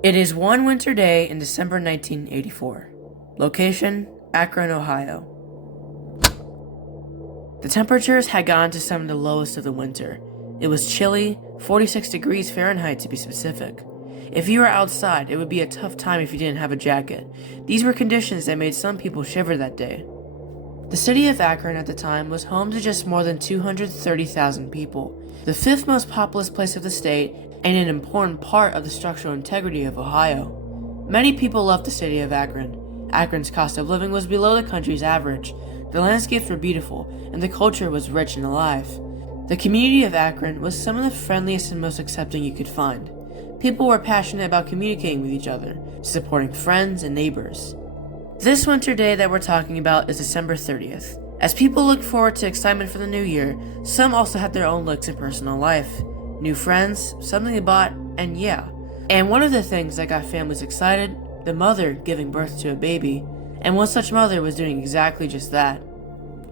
It is one winter day in December 1984. Location, Akron, Ohio. The temperatures had gone to some of the lowest of the winter. It was chilly, 46 degrees Fahrenheit to be specific. If you were outside, it would be a tough time if you didn't have a jacket. These were conditions that made some people shiver that day. The city of Akron at the time was home to just more than 230,000 people, the fifth most populous place of the state, and an important part of the structural integrity of Ohio. Many people loved the city of Akron. Akron's cost of living was below the country's average. The landscapes were beautiful, and the culture was rich and alive. The community of Akron was some of the friendliest and most accepting you could find. People were passionate about communicating with each other, supporting friends and neighbors. This winter day that we're talking about is December 30th. As people look forward to excitement for the new year, some also had their own looks in personal life. New friends, something they bought, and yeah. And one of the things that got families excited, the mother giving birth to a baby, and one such mother was doing exactly just that.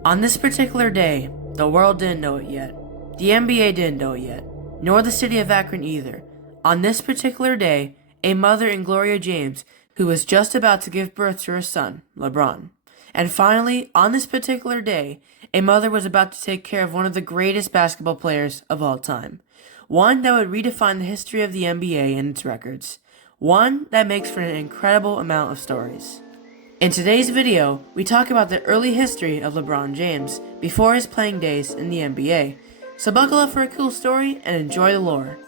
On this particular day, the world didn't know it yet. The NBA didn't know it yet, nor the city of Akron either. On this particular day, a mother in Gloria James, who was just about to give birth to her son, LeBron. And finally, on this particular day, a mother was about to take care of one of the greatest basketball players of all time. One that would redefine the history of the NBA and its records. One that makes for an incredible amount of stories. In today's video, we talk about the early history of LeBron James before his playing days in the NBA. So buckle up for a cool story and enjoy the lore.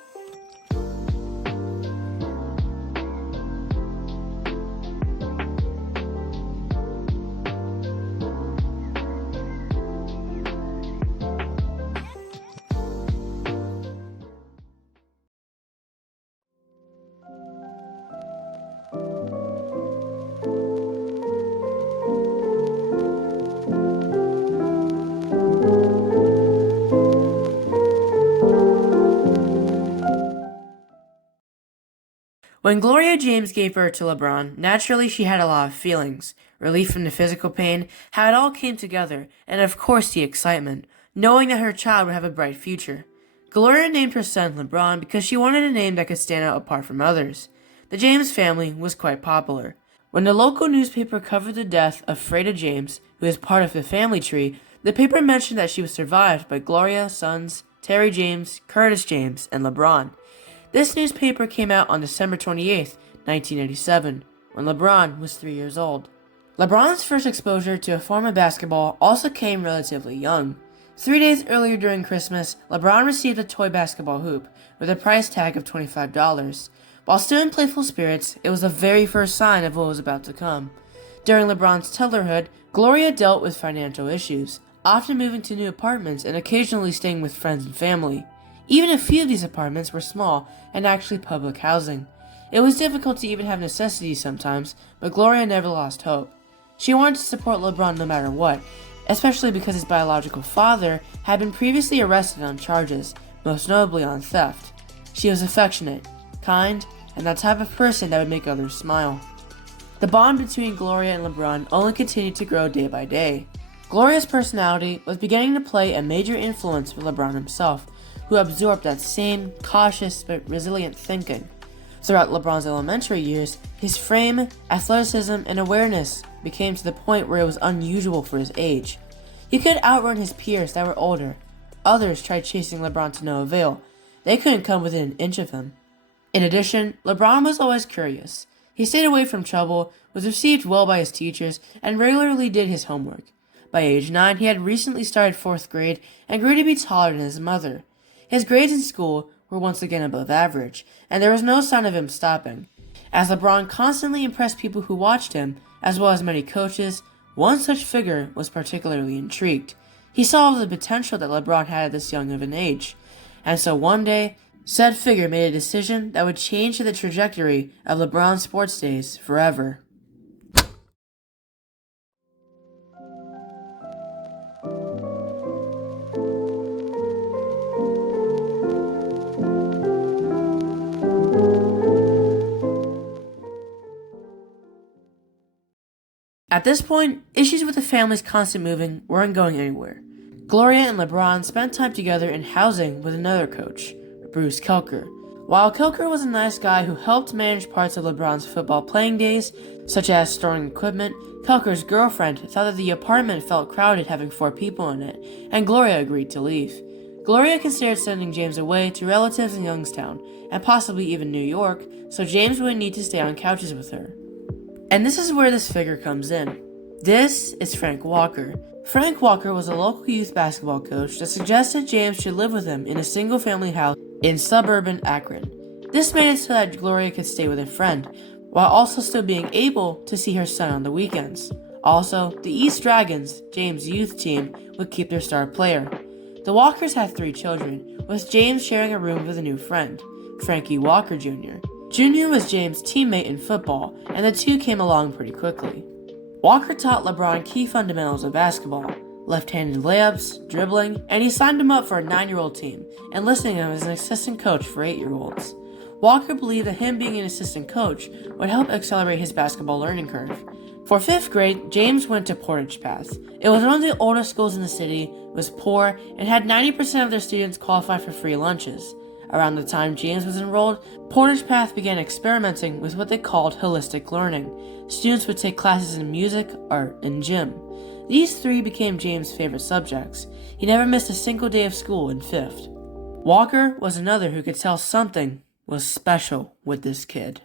When Gloria James gave birth to LeBron, naturally she had a lot of feelings. Relief from the physical pain, how it all came together, and of course the excitement, knowing that her child would have a bright future. Gloria named her son LeBron because she wanted a name that could stand out apart from others. The James family was quite popular. When the local newspaper covered the death of Freda James, who is part of the family tree, the paper mentioned that she was survived by Gloria's sons, Terry James, Curtis James, and LeBron. This newspaper came out on December 28, 1987, when LeBron was 3 years old. LeBron's first exposure to a form of basketball also came relatively young. 3 days earlier during Christmas, LeBron received a toy basketball hoop with a price tag of $25. While still in playful spirits, it was the very first sign of what was about to come. During LeBron's toddlerhood, Gloria dealt with financial issues, often moving to new apartments and occasionally staying with friends and family. Even a few of these apartments were small and actually public housing. It was difficult to even have necessities sometimes, but Gloria never lost hope. She wanted to support LeBron no matter what, especially because his biological father had been previously arrested on charges, most notably on theft. She was affectionate, kind, and that type of person that would make others smile. The bond between Gloria and LeBron only continued to grow day by day. Gloria's personality was beginning to play a major influence with LeBron himself, who absorbed that same cautious but resilient thinking. Throughout LeBron's elementary years, his frame, athleticism, and awareness became to the point where it was unusual for his age. He could outrun his peers that were older. Others tried chasing LeBron to no avail. They couldn't come within an inch of him. In addition, LeBron was always curious. He stayed away from trouble, was received well by his teachers, and regularly did his homework. By age 9, he had recently started 4th grade and grew to be taller than his mother. His grades in school were once again above average, and there was no sign of him stopping. As LeBron constantly impressed people who watched him, as well as many coaches, one such figure was particularly intrigued. He saw the potential that LeBron had at this young of an age, and so one day, said figure made a decision that would change the trajectory of LeBron's sports days forever. At this point, issues with the family's constant moving weren't going anywhere. Gloria and LeBron spent time together in housing with another coach, Bruce Kelker. While Kilker was a nice guy who helped manage parts of LeBron's football playing days, such as storing equipment, Kilker's girlfriend thought that the apartment felt crowded having 4 people in it, and Gloria agreed to leave. Gloria considered sending James away to relatives in Youngstown, and possibly even New York, so James wouldn't need to stay on couches with her. And this is where this figure comes in. This is Frank Walker. Frank Walker was a local youth basketball coach that suggested James should live with him in a single-family house in suburban Akron. This made it so that Gloria could stay with a friend, while also still being able to see her son on the weekends. Also, the East Dragons, James' youth team, would keep their star player. The Walkers had 3 children, with James sharing a room with a new friend, Frankie Walker Jr. Jr. was James' teammate in football, and the two came along pretty quickly. Walker taught LeBron key fundamentals of basketball, left-handed layups, dribbling, and he signed him up for a 9-year-old team, enlisting him as an assistant coach for 8-year-olds. Walker believed that him being an assistant coach would help accelerate his basketball learning curve. For 5th grade, James went to Portage Path. It was one of the oldest schools in the city, was poor, and had 90% of their students qualify for free lunches. Around the time James was enrolled, Portage Path began experimenting with what they called holistic learning. Students would take classes in music, art, and gym. These 3 became James' favorite subjects. He never missed a single day of school in 5th. Walker was another who could tell something was special with this kid.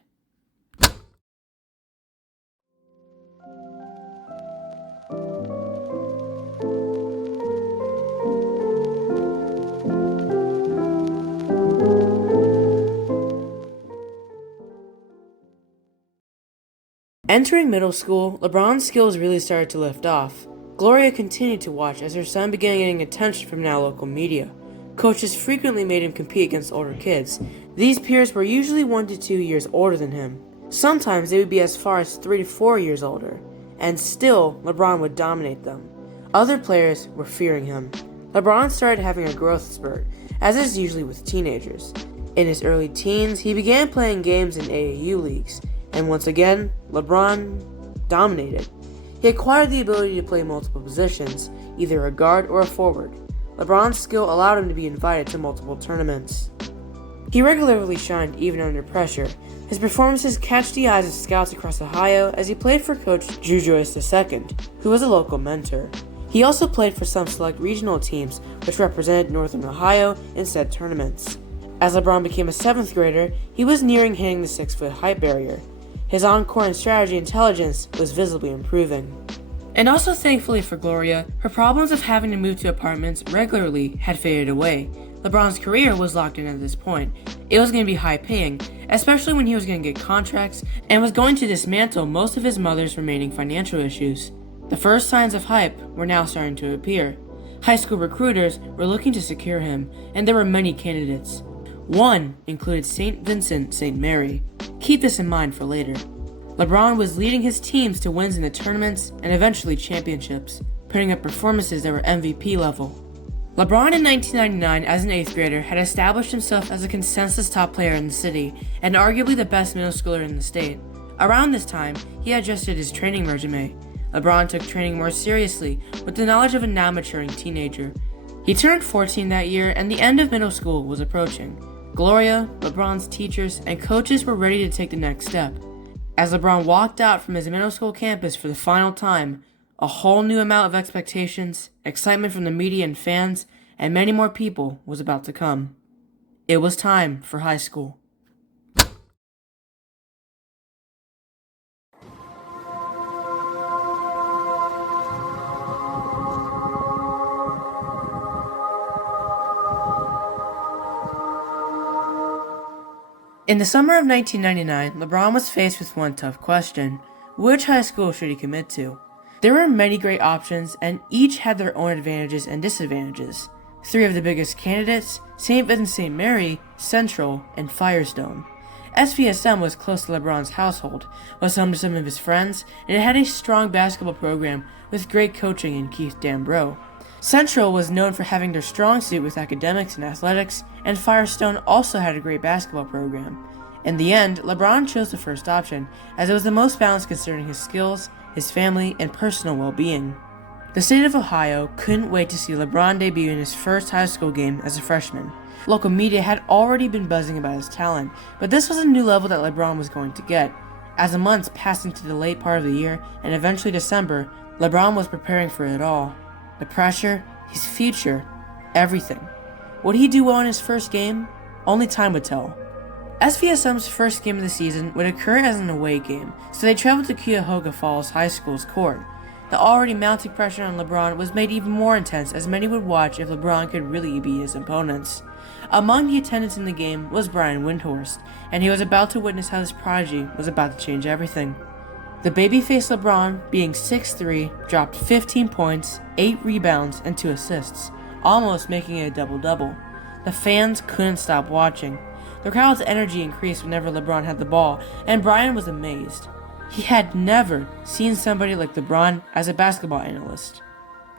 Entering middle school, LeBron's skills really started to lift off. Gloria continued to watch as her son began getting attention from now local media. Coaches frequently made him compete against older kids. These peers were usually 1 to 2 years older than him. Sometimes they would be as far as 3 to 4 years older. And still, LeBron would dominate them. Other players were fearing him. LeBron started having a growth spurt, as is usually with teenagers. In his early teens, he began playing games in AAU leagues. And once again, LeBron dominated. He acquired the ability to play multiple positions, either a guard or a forward. LeBron's skill allowed him to be invited to multiple tournaments. He regularly shined even under pressure. His performances catch the eyes of scouts across Ohio as he played for coach Drew Joyce II, who was a local mentor. He also played for some select regional teams which represented Northern Ohio in said tournaments. As LeBron became a 7th grader, he was nearing hitting the 6-foot height barrier. His on-court and strategy intelligence was visibly improving. And also thankfully for Gloria, her problems of having to move to apartments regularly had faded away. LeBron's career was locked in at this point. It was going to be high paying, especially when he was going to get contracts and was going to dismantle most of his mother's remaining financial issues. The first signs of hype were now starting to appear. High school recruiters were looking to secure him, and there were many candidates. One included St. Vincent St. Mary. Keep this in mind for later. LeBron was leading his teams to wins in the tournaments and eventually championships, putting up performances that were MVP level. LeBron in 1999 as an 8th grader had established himself as a consensus top player in the city and arguably the best middle schooler in the state. Around this time, he adjusted his training regimen. LeBron took training more seriously with the knowledge of a now maturing teenager. He turned 14 that year and the end of middle school was approaching. Gloria, LeBron's teachers, and coaches were ready to take the next step. As LeBron walked out from his middle school campus for the final time, a whole new amount of expectations, excitement from the media and fans, and many more people was about to come. It was time for high school. In the summer of 1999, LeBron was faced with one tough question. Which high school should he commit to? There were many great options, and each had their own advantages and disadvantages. 3 of the biggest candidates, St. Vincent St. Mary, Central, and Firestone. SVSM was close to LeBron's household, was home to some of his friends, and it had a strong basketball program with great coaching in Keith Dambro. Central was known for having their strong suit with academics and athletics, and Firestone also had a great basketball program. In the end, LeBron chose the first option, as it was the most balanced considering his skills, his family, and personal well-being. The state of Ohio couldn't wait to see LeBron debut in his first high school game as a freshman. Local media had already been buzzing about his talent, but this was a new level that LeBron was going to get. As the months passed into the late part of the year, and eventually December, LeBron was preparing for it all. The pressure, his future, everything. Would he do well in his first game? Only time would tell. SVSM's first game of the season would occur as an away game, so they traveled to Cuyahoga Falls High School's court. The already mounting pressure on LeBron was made even more intense as many would watch if LeBron could really beat his opponents. Among the attendants in the game was Brian Windhorst, and he was about to witness how this prodigy was about to change everything. The babyface LeBron, being 6'3", dropped 15 points, 8 rebounds, and 2 assists, almost making it a double-double. The fans couldn't stop watching. The crowd's energy increased whenever LeBron had the ball, and Brian was amazed. He had never seen somebody like LeBron as a basketball analyst.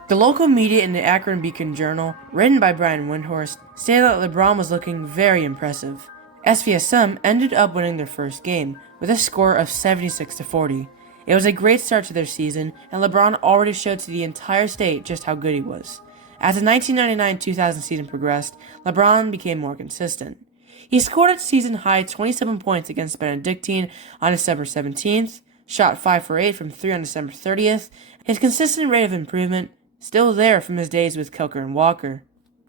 The local media in the Akron Beacon Journal, written by Brian Windhorst, stated that LeBron was looking very impressive. SVSM ended up winning their first game, with a score of 76-40. It was a great start to their season, and LeBron already showed to the entire state just how good he was. As the 1999-2000 season progressed, LeBron became more consistent. He scored a season-high 27 points against Benedictine on December 17th, shot 5 for 8 from 3 on December 30th. His consistent rate of improvement still there from his days with Kelker and Walker.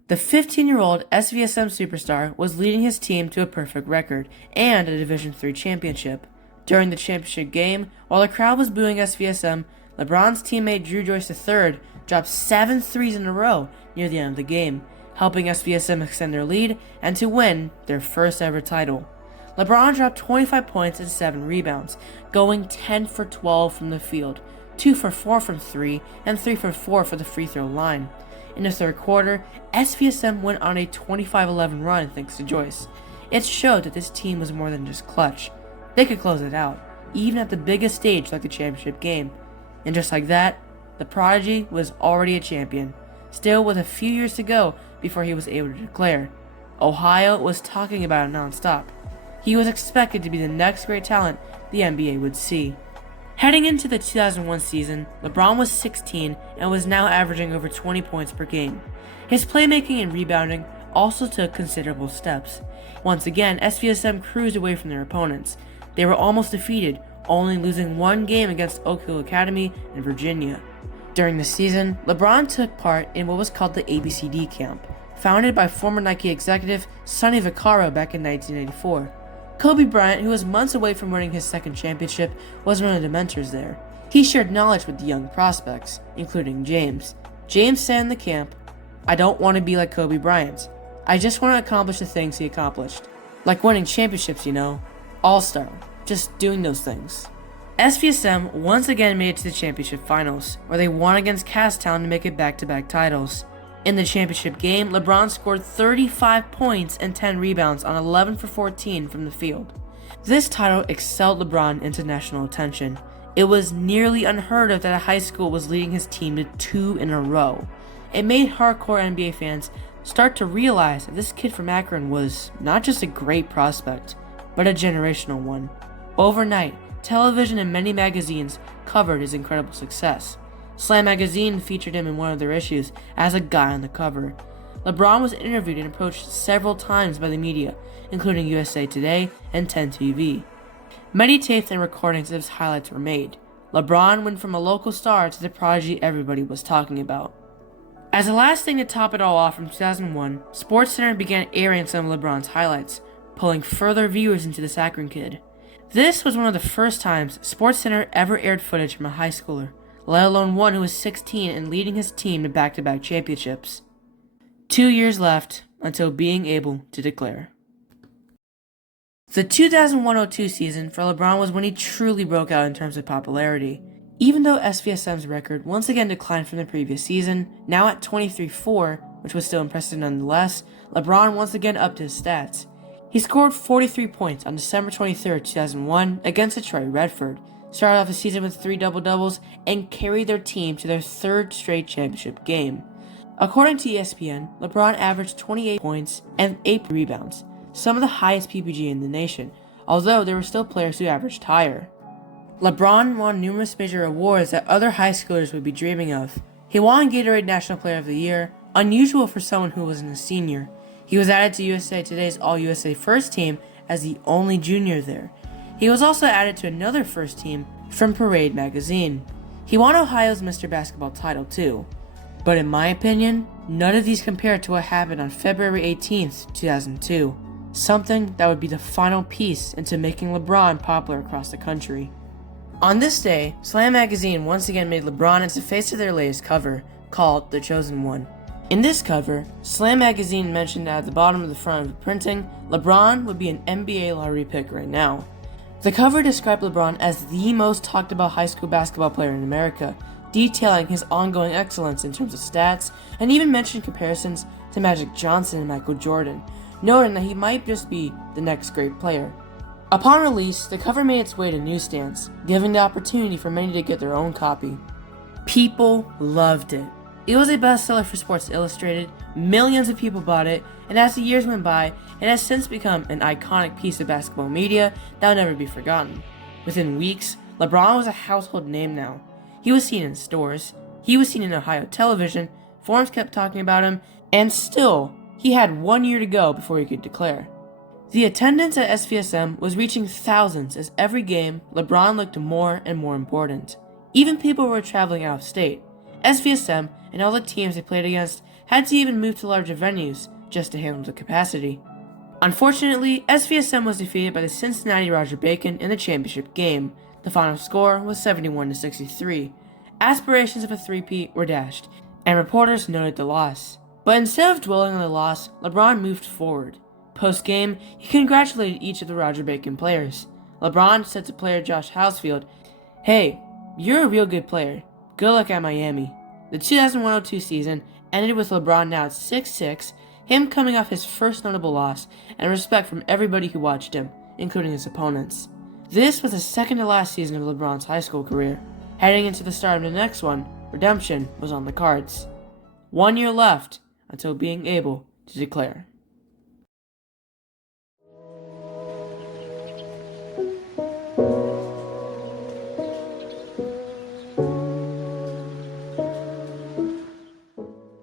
The 15-year-old SVSM superstar was leading his team to a perfect record and a Division III championship. During the championship game, while the crowd was booing SVSM, LeBron's teammate Drew Joyce III dropped 7 threes in a row near the end of the game, helping SVSM extend their lead and to win their first ever title. LeBron dropped 25 points and 7 rebounds, going 10 for 12 from the field, 2 for 4 from 3, and 3 for 4 for the free throw line. In the third quarter, SVSM went on a 25-11 run thanks to Joyce. It showed that this team was more than just clutch. They could close it out, even at the biggest stage like the championship game. And just like that, the prodigy was already a champion, still with a few years to go before he was able to declare. Ohio was talking about it nonstop. He was expected to be the next great talent the NBA would see. Heading into the 2001 season, LeBron was 16 and was now averaging over 20 points per game. His playmaking and rebounding also took considerable steps. Once again, SVSM cruised away from their opponents. They were almost defeated, only losing one game against Oak Hill Academy in Virginia. During the season, LeBron took part in what was called the ABCD camp, founded by former Nike executive Sonny Vaccaro back in 1984. Kobe Bryant, who was months away from winning his second championship, was one of the mentors there. He shared knowledge with the young prospects, including James. James said in the camp, "I don't want to be like Kobe Bryant. I just want to accomplish the things he accomplished. Like winning championships, All-star. Just doing those things." SVSM once again made it to the championship finals, where they won against Casstown to make it back-to-back titles. In the championship game, LeBron scored 35 points and 10 rebounds on 11 for 14 from the field. This title excelled LeBron into national attention. It was nearly unheard of that a high school was leading his team to 2 in a row. It made hardcore NBA fans start to realize that this kid from Akron was not just a great prospect, but a generational one. Overnight, television and many magazines covered his incredible success. Slam magazine featured him in one of their issues as a guy on the cover. LeBron was interviewed and approached several times by the media, including USA Today and 10 TV. Many tapes and recordings of his highlights were made. LeBron went from a local star to the prodigy everybody was talking about. As the last thing to top it all off from 2001, SportsCenter began airing some of LeBron's highlights, pulling further viewers into this Akron kid. This was one of the first times SportsCenter ever aired footage from a high schooler, let alone one who was 16 and leading his team to back-to-back championships. 2 years left until being able to declare. The 2001-02 season for LeBron was when he truly broke out in terms of popularity. Even though SVSM's record once again declined from the previous season, now at 23-4, which was still impressive nonetheless, LeBron once again upped his stats. He scored 43 points on December 23, 2001 against Detroit Redford, started off the season with 3 double-doubles, and carried their team to their third straight championship game. According to ESPN, LeBron averaged 28 points and 8 rebounds, some of the highest PPG in the nation, although there were still players who averaged higher. LeBron won numerous major awards that other high schoolers would be dreaming of. He won Gatorade National Player of the Year, unusual for someone who wasn't a senior. He was added to USA Today's All-USA First Team as the only junior there. He was also added to another first team from Parade magazine. He won Ohio's Mr. Basketball title too. But in my opinion, none of these compare to what happened on February 18th, 2002. Something that would be the final piece into making LeBron popular across the country. On this day, Slam magazine once again made LeBron into the face of their latest cover, called The Chosen One. In this cover, Slam magazine mentioned at the bottom of the front of the printing, LeBron would be an NBA lottery pick right now. The cover described LeBron as the most talked about high school basketball player in America, detailing his ongoing excellence in terms of stats, and even mentioned comparisons to Magic Johnson and Michael Jordan, noting that he might just be the next great player. Upon release, the cover made its way to newsstands, giving the opportunity for many to get their own copy. People loved it. It was a bestseller for Sports Illustrated, millions of people bought it, and as the years went by, it has since become an iconic piece of basketball media that will never be forgotten. Within weeks, LeBron was a household name now. He was seen in stores, he was seen in Ohio television, forums kept talking about him, and still, he had 1 year to go before he could declare. The attendance at SVSM was reaching thousands as every game, LeBron looked more and more important. Even people were traveling out of state. SVSM and all the teams they played against had to even move to larger venues just to handle the capacity. Unfortunately, SVSM was defeated by the Cincinnati Roger Bacon in the championship game. The final score was 71-63. Aspirations of a three-peat were dashed, and reporters noted the loss. But instead of dwelling on the loss, LeBron moved forward. Post-game, he congratulated each of the Roger Bacon players. LeBron said to player Josh Hausfield, "Hey, you're a real good player. Good luck at Miami." The 2001-02 season ended with LeBron now at 6'6", him coming off his first notable loss, and respect from everybody who watched him, including his opponents. This was the second to last season of LeBron's high school career. Heading into the start of the next one, redemption was on the cards. 1 year left until being able to declare.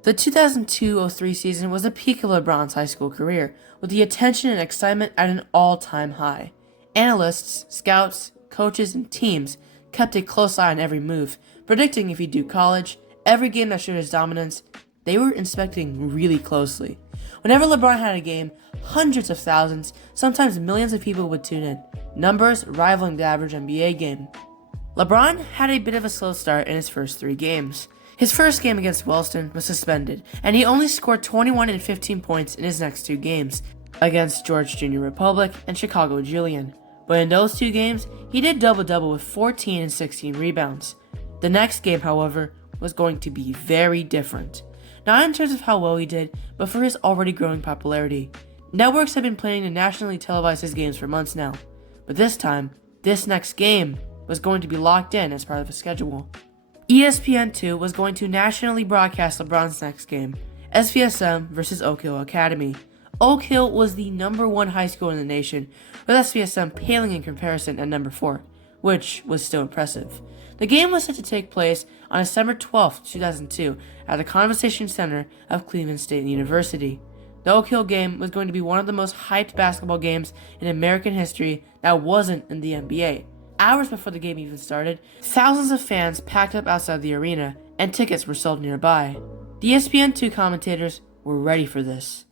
The 2002-03 season was the peak of LeBron's high school career, with the attention and excitement at an all-time high. Analysts, scouts, coaches, and teams kept a close eye on every move, predicting if he'd do college. Every game that showed his dominance, they were inspecting really closely. Whenever LeBron had a game, hundreds of thousands, sometimes millions of people would tune in, numbers rivaling the average NBA game. LeBron had a bit of a slow start in his first 3 games. His first game against Wellston was suspended, and he only scored 21 and 15 points in his next 2 games, against George Junior Republic and Chicago Julian. But in those 2 games, he did double-double with 14 and 16 rebounds. The next game, however, was going to be very different. Not in terms of how well he did, but for his already growing popularity. Networks have been planning to nationally televise his games for months now. But this time, this next game was going to be locked in as part of a schedule. ESPN2 was going to nationally broadcast LeBron's next game, SVSM versus Oak Hill Academy. Oak Hill was the number 1 high school in the nation, with SVSM paling in comparison at number 4, which was still impressive. The game was set to take place on December 12, 2002, at the Conversation Center of Cleveland State University. The Oak Hill game was going to be one of the most hyped basketball games in American history that wasn't in the NBA. Hours before the game even started, thousands of fans packed up outside the arena, and tickets were sold nearby. The ESPN2 commentators were ready for this.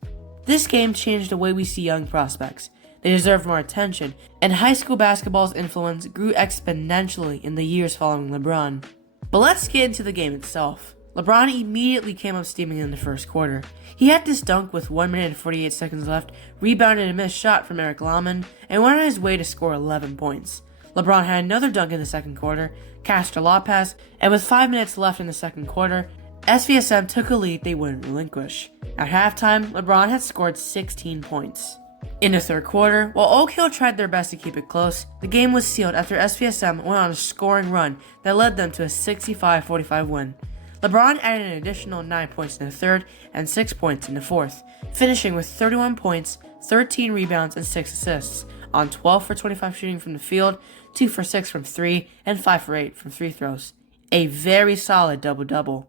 This game changed the way we see young prospects. They deserve more attention, and high school basketball's influence grew exponentially in the years following LeBron. But let's get into the game itself. LeBron immediately came up steaming in the first quarter. He had this dunk with 1 minute and 48 seconds left, rebounded a missed shot from Eric Lahman, and went on his way to score 11 points. LeBron had another dunk in the second quarter, cashed a lob pass, and with 5 minutes left in the second quarter, SVSM took a lead they wouldn't relinquish. At halftime, LeBron had scored 16 points. In the third quarter, while Oak Hill tried their best to keep it close, the game was sealed after SVSM went on a scoring run that led them to a 65-45 win. LeBron added an additional 9 points in the third and 6 points in the fourth, finishing with 31 points, 13 rebounds, and 6 assists, on 12 for 25 shooting from the field, 2 for 6 from 3, and 5 for 8 from free throws. A very solid double-double.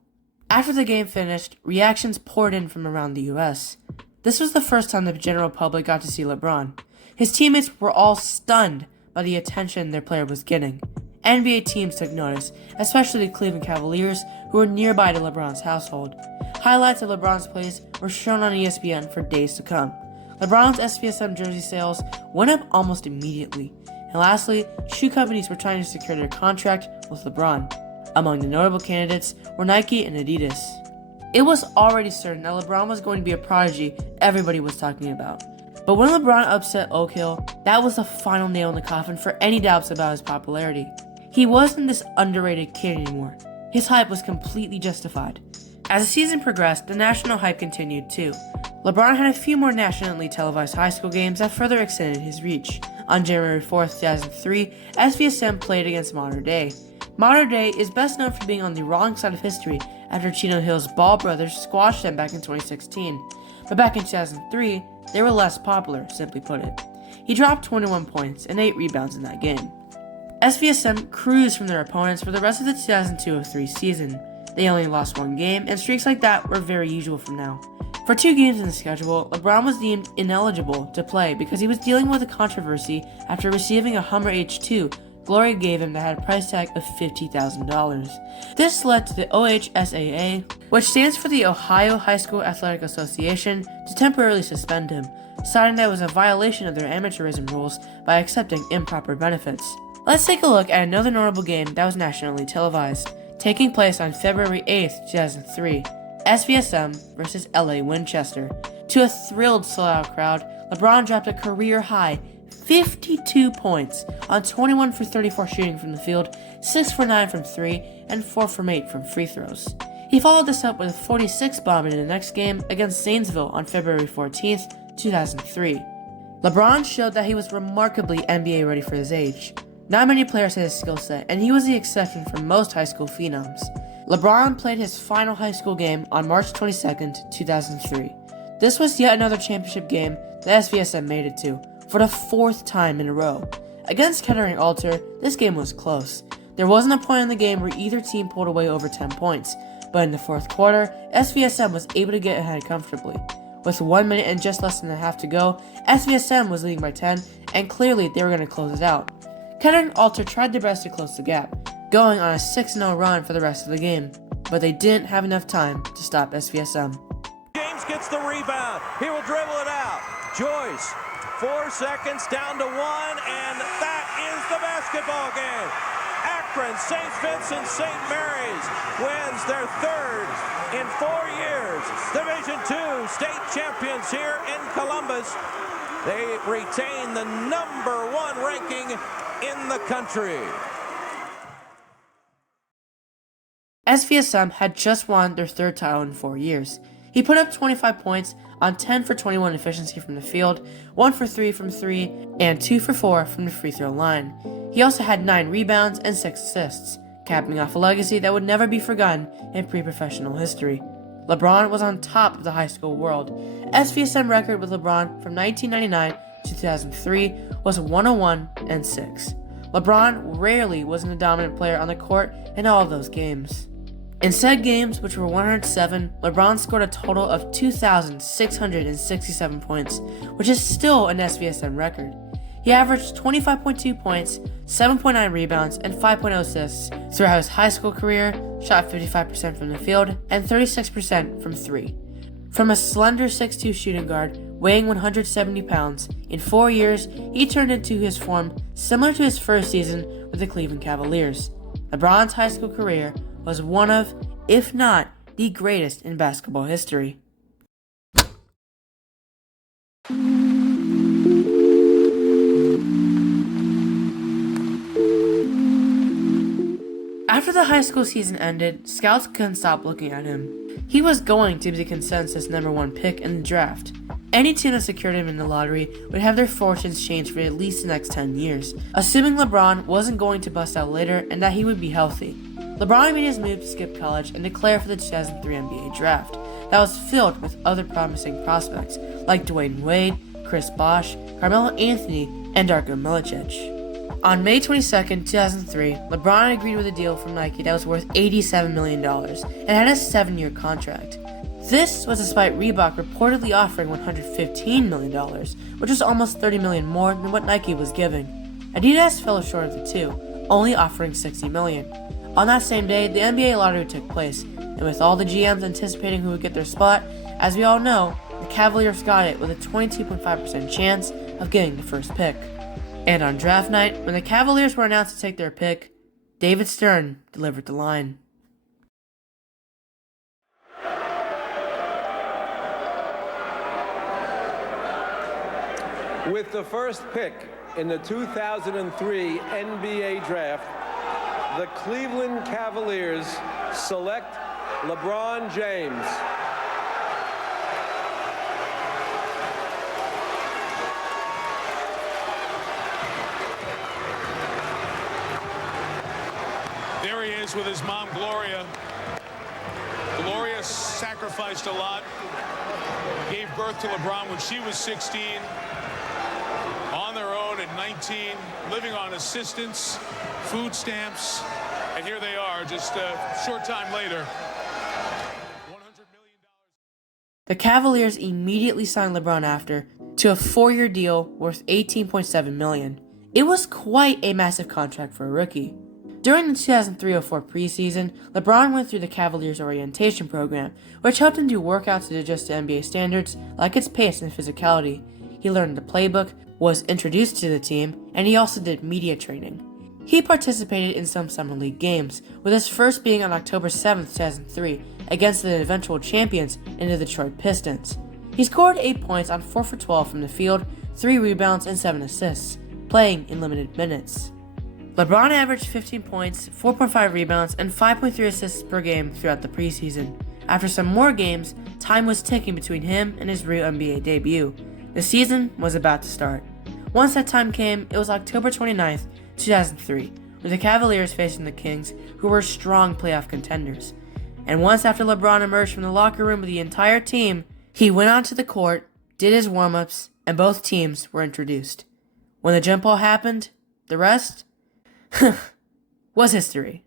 After the game finished, reactions poured in from around the US. This was the first time the general public got to see LeBron. His teammates were all stunned by the attention their player was getting. NBA teams took notice, especially the Cleveland Cavaliers, who were nearby to LeBron's household. Highlights of LeBron's plays were shown on ESPN for days to come. LeBron's SVSM jersey sales went up almost immediately. And lastly, shoe companies were trying to secure their contract with LeBron. Among the notable candidates were Nike and Adidas. It was already certain that LeBron was going to be a prodigy everybody was talking about. But when LeBron upset Oak Hill, that was the final nail in the coffin for any doubts about his popularity. He wasn't this underrated kid anymore. His hype was completely justified. As the season progressed, the national hype continued too. LeBron had a few more nationally televised high school games that further extended his reach. On January 4th, 2003, SVSM played against Modern Day. Modern Day is best known for being on the wrong side of history after Chino Hill's Ball brothers squashed them back in 2016. But back in 2003, they were less popular, simply put it. He dropped 21 points and 8 rebounds in that game. SVSM cruised from their opponents for the rest of the 2002-03 season. They only lost one game, and streaks like that were very usual from now. For 2 games in the schedule, LeBron was deemed ineligible to play because he was dealing with a controversy after receiving a Hummer H2 Glory gave him that had a price tag of $50,000. This led to the OHSAA, which stands for the Ohio High School Athletic Association, to temporarily suspend him, citing that it was a violation of their amateurism rules by accepting improper benefits. Let's take a look at another notable game that was nationally televised, taking place on February 8th, 2003, SVSM versus LA Winchester. To a thrilled sellout crowd, LeBron dropped a career-high 52 points on 21 for 34 shooting from the field, 6 for 9 from 3, and 4 from 8 from free throws. He followed this up with a 46 bomb in the next game against Zanesville on February 14th, 2003. LeBron showed that he was remarkably NBA ready for his age. Not many players had his skill set, and he was the exception for most high school phenoms. LeBron played his final high school game on March 22nd, 2003. This was yet another championship game that SVSM made it to, for the 4th time in a row. Against Kettering Alter, this game was close. There wasn't a point in the game where either team pulled away over 10 points, but in the 4th quarter, SVSM was able to get ahead comfortably. With 1 minute and just less than a half to go, SVSM was leading by 10, and clearly they were going to close it out. Kettering Alter tried their best to close the gap, going on a 6-0 run for the rest of the game, but they didn't have enough time to stop SVSM. James gets the rebound. He will dribble it out. Joyce, 4 seconds down to 1, and that is the basketball game. Akron, St. Vincent, St. Mary's wins their 3rd in 4 years. Division II state champions here in Columbus. They retain the #1 ranking in the country. SVSM had just won their 3rd title in 4 years. He put up 25 points on 10 for 21 efficiency from the field, 1 for 3 from 3, and 2 for 4 from the free throw line. He also had 9 rebounds and 6 assists, capping off a legacy that would never be forgotten in pre-professional history. LeBron was on top of the high school world. SVSM record with LeBron from 1999 to 2003 was 101-6. LeBron rarely wasn't a dominant player on the court in all of those games. In said games, which were 107, LeBron scored a total of 2,667 points, which is still an SVSM record. He averaged 25.2 points, 7.9 rebounds, and 5.0 assists throughout his high school career, shot 55% from the field, and 36% from 3. From a slender 6'2 shooting guard, weighing 170 pounds, in 4 years, he turned into his form similar to his first season with the Cleveland Cavaliers. LeBron's high school career was one of, if not, the greatest in basketball history. After the high school season ended, scouts couldn't stop looking at him. He was going to be the consensus #1 pick in the draft. Any team that secured him in the lottery would have their fortunes changed for at least the next 10 years, assuming LeBron wasn't going to bust out later and that he would be healthy. LeBron made his move to skip college and declare for the 2003 NBA draft that was filled with other promising prospects like Dwayne Wade, Chris Bosh, Carmelo Anthony, and Darko Milicic. On May 22, 2003, LeBron agreed with a deal from Nike that was worth $87 million and had a 7-year contract. This was despite Reebok reportedly offering $115 million, which was almost $30 million more than what Nike was giving. Adidas fell short of the two, only offering $60 million. On that same day, the NBA lottery took place, and with all the GMs anticipating who would get their spot, as we all know, the Cavaliers got it with a 22.5% chance of getting the first pick. And on draft night, when the Cavaliers were announced to take their pick, David Stern delivered the line. With the first pick in the 2003 NBA draft, the Cleveland Cavaliers select LeBron James. There he is with his mom, Gloria. Gloria sacrificed a lot, gave birth to LeBron when she was 16, on their own at 19, living on assistance, food stamps, and here they are just a short time later. $100 million. The Cavaliers immediately signed LeBron after to a 4-year deal worth $18.7 million. It was quite a massive contract for a rookie. During the 2003-04 preseason, LeBron went through the Cavaliers orientation program, which helped him do workouts to adjust to NBA standards like its pace and physicality. He learned the playbook, was introduced to the team, and he also did media training. He participated in some summer league games, with his first being on October 7, 2003, against the eventual champions in the Detroit Pistons. He scored 8 points on 4 for 12 from the field, 3 rebounds, and 7 assists, playing in limited minutes. LeBron averaged 15 points, 4.5 rebounds, and 5.3 assists per game throughout the preseason. After some more games, time was ticking between him and his real NBA debut. The season was about to start. Once that time came, it was October 29th, 2003, with the Cavaliers facing the Kings, who were strong playoff contenders. And once after LeBron emerged from the locker room with the entire team, he went onto the court, did his warm-ups, and both teams were introduced. When the jump ball happened, the rest was history.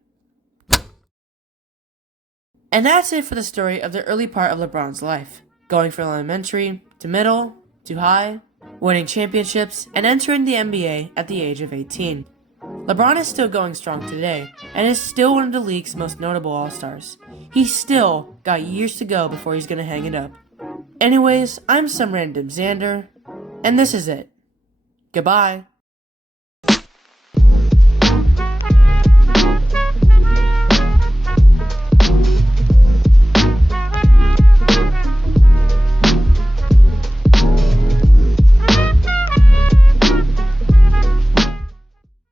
And that's it for the story of the early part of LeBron's life, going from elementary to middle to high, winning championships, and entering the NBA at the age of 18. LeBron is still going strong today, and is still one of the league's most notable all-stars. He's still got years to go before he's gonna hang it up. Anyways, I'm some random Xander, and this is it. Goodbye.